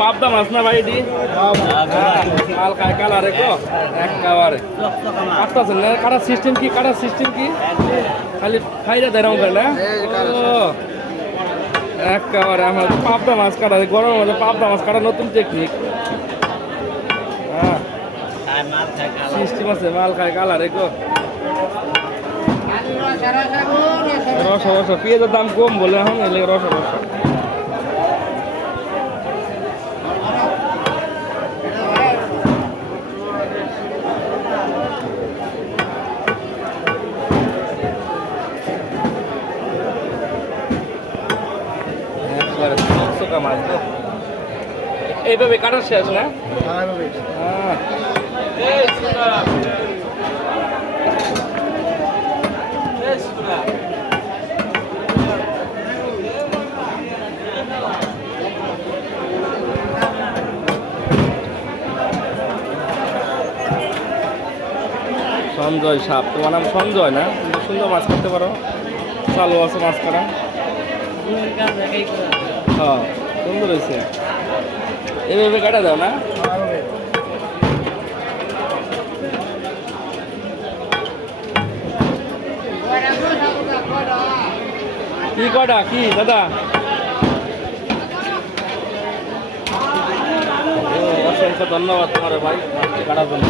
পাবদা মাছ না ভাই কো কাটার সিস্টেম কি? কাটার সিস্টেম কি? খালি খাইরা দেয় করে না? একেবারে, আমার পাবদা মাছ কাটা গরম হলে পাবদা মাছ কাটা নতুন টেকনিক হ্যাঁ। সিস্টেম আছে, মাল খায় গো রস রস পেঁয়াজের দাম কম বলে এখন এলে রস রস। একবারে চকচকা মাছ তো। এইভাবে কাটার শেষ না? সঞ্জয় সাপ, তোমার নাম সঞ্জয় না? সুন্দর মাছ কাটতে পারো। চালু আছে মাছ কাটা। হ্যাঁ সুন্দর হয়েছে। এভাবে কাটা দাও না? কি কটা? কি, দাদা? অসংখ্য ধন্যবাদ তোমার ভাই, কাটার জন্য।